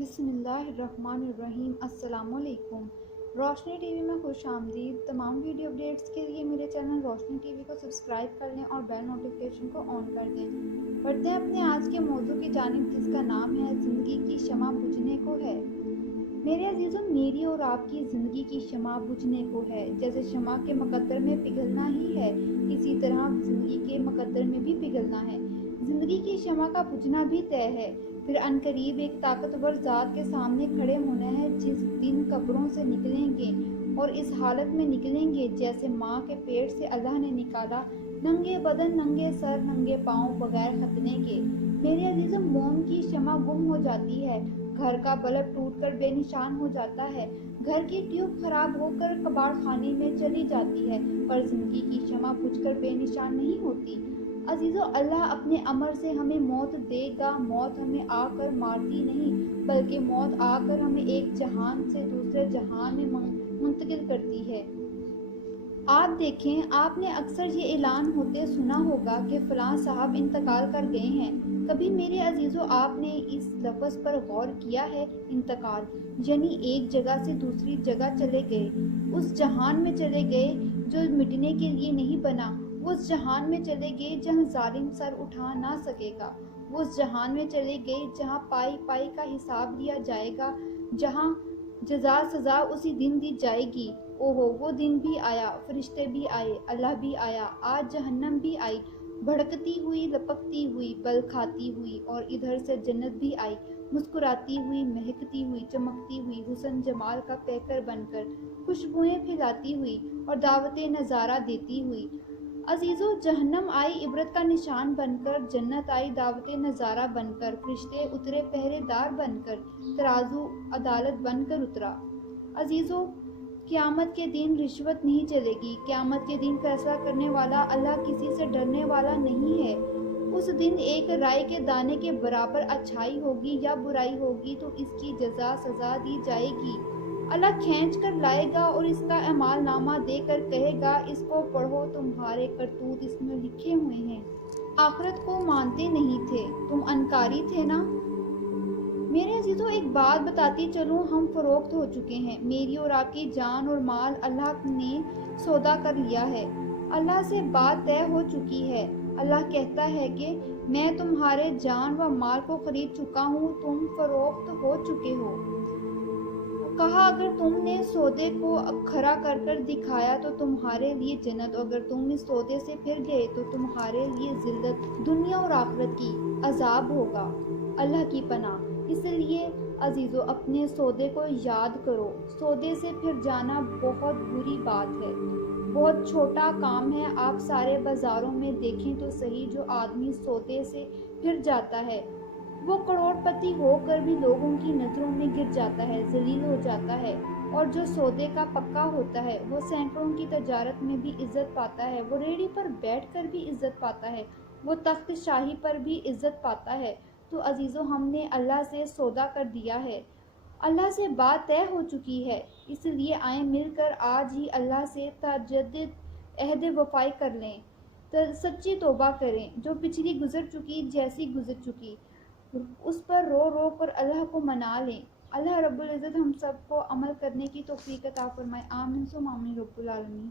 بسم اللہ الرحمن الرحیم۔ السلام علیکم۔ روشنی ٹی وی میں خوش آمدید۔ تمام ویڈیو اپڈیٹس کے لیے میرے چینل روشنی ٹی وی کو سبسکرائب کر لیں اور بیل نوٹیفیکیشن کو آن کر دیں۔ بڑھتے ہیں اپنے آج کے موضوع کی جانب، جس کا نام ہے زندگی کی شمع بجھنے کو ہے۔ میرے عزیزوں، میری اور آپ کی زندگی کی شمع بجھنے کو ہے۔ جیسے شمع کے مقدر میں پگھلنا ہی ہے، اسی طرح زندگی کے مقدر میں بھی پگھلنا ہے۔ زندگی کی شمع کا بجھنا بھی طے ہے، پھر عنقریب ایک طاقتور ذات کے سامنے کھڑے ہونا ہے، جس دن قبروں سے نکلیں گے اور اس حالت میں نکلیں گے جیسے ماں کے پیٹ سے اللہ نے نکالا، ننگے بدن، ننگے سر، ننگے پاؤں، بغیر ختنے کے۔ میرے عزیزوں، موم کی شمع گم ہو جاتی ہے، گھر کا بلب ٹوٹ کر بے نشان ہو جاتا ہے، گھر کی ٹیوب خراب ہو کر کباڑ خانے میں چلی جاتی ہے، پر زندگی کی شمع بجھ کر بے نشان نہیں ہوتی۔ عزیزو، اللہ اپنے امر سے ہمیں موت دے گا۔ موت ہمیں آ کر مارتی نہیں، بلکہ موت آ کر ہمیں ایک جہان سے دوسرے جہان میں منتقل کرتی ہے۔ آپ دیکھیں، آپ نے اکثر یہ اعلان ہوتے سنا ہوگا کہ فلاں صاحب انتقال کر گئے ہیں۔ کبھی میرے عزیزو آپ نے اس لفظ پر غور کیا ہے؟ انتقال یعنی ایک جگہ سے دوسری جگہ چلے گئے، اس جہان میں چلے گئے جو مٹنے کے لیے نہیں بنا، اس جہان میں چلے گئے جہاں ظالم سر اٹھا نہ سکے گا، اس جہان میں چلے گئے جہاں پائی پائی کا حساب لیا جائے گا، جہاں جزا سزا اسی دن دی جائے گی۔ اوہو، وہ دن بھی آیا، فرشتے بھی آئے، اللہ بھی آیا، آج جہنم بھی آئی، بھڑکتی ہوئی، لپکتی ہوئی، بل کھاتی ہوئی، اور ادھر سے جنت بھی آئی، مسکراتی ہوئی، مہکتی ہوئی، چمکتی ہوئی، حسن جمال کا پیکر بن کر، خوشبوئیں پھیلاتی ہوئی اور دعوت نظارہ دیتی ہوئی۔ عزیزو، جہنم آئی عبرت کا نشان بن کر، جنت آئی دعوت نظارہ بن کر، فرشتے اترے پہرے دار بن کر، ترازو عدالت بن کر اترا۔ عزیزو، قیامت کے دن رشوت نہیں چلے گی۔ قیامت کے دن فیصلہ کرنے والا اللہ کسی سے ڈرنے والا نہیں ہے۔ اس دن ایک رائے کے دانے کے برابر اچھائی ہوگی یا برائی ہوگی تو اس کی جزا سزا دی جائے گی۔ اللہ کھینچ کر لائے گا اور اس کا اعمال نامہ دے کر کہے گا، اس کو پڑھو، تمہارے کرتوت اس میں لکھے ہوئے ہیں۔ آخرت کو مانتے نہیں تھے، تم انکاری تھے نا۔ میرے عزیزو، ایک بات بتاتی چلوں، ہم فروخت ہو چکے ہیں۔ میری اور آپ کی جان اور مال اللہ نے سودا کر لیا ہے۔ اللہ سے بات طے ہو چکی ہے۔ اللہ کہتا ہے کہ میں تمہارے جان و مال کو خرید چکا ہوں، تم فروخت ہو چکے ہو۔ کہا، اگر تم نے سودے کو کھرا کر کر دکھایا تو تمہارے لیے جنت، اور اگر تم اس سودے سے پھر گئے تو تمہارے لیے ذلت دنیا اور آخرت کی، عذاب ہوگا۔ اللہ کی پناہ۔ اس لیے عزیزو، اپنے سودے کو یاد کرو۔ سودے سے پھر جانا بہت بری بات ہے، بہت چھوٹا کام ہے۔ آپ سارے بازاروں میں دیکھیں تو صحیح، جو آدمی سودے سے پھر جاتا ہے وہ کروڑ پتی ہو کر بھی لوگوں کی نظروں میں گر جاتا ہے، ذلیل ہو جاتا ہے، اور جو سودے کا پکا ہوتا ہے وہ سینکڑوں کی تجارت میں بھی عزت پاتا ہے، وہ ریڑھی پر بیٹھ کر بھی عزت پاتا ہے، وہ تخت شاہی پر بھی عزت پاتا ہے۔ تو عزیزو، ہم نے اللہ سے سودا کر دیا ہے، اللہ سے بات طے ہو چکی ہے، اس لیے آئیں مل کر آج ہی اللہ سے تجدید عہد وفائی کر لیں، سچی توبہ کریں۔ جو پچھلی گزر چکی جیسی گزر چکی، اس پر رو رو کر اللہ کو منا لیں۔ اللہ رب العزت ہم سب کو عمل کرنے کی توفیق عطا فرمائے۔ آمین ثم آمین رب العالمین۔